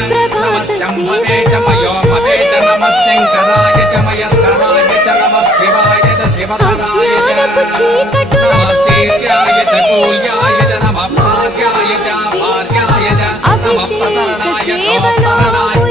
नमः शम्भवे च मयो भवे च नमः शङ्कराय च मयस्कराय च नमः शिवाय च शिवतराय च नमस्तेत्याय च कूल्याय च नमः भाग्याय च भार्याय च नमः प्रतरणाय च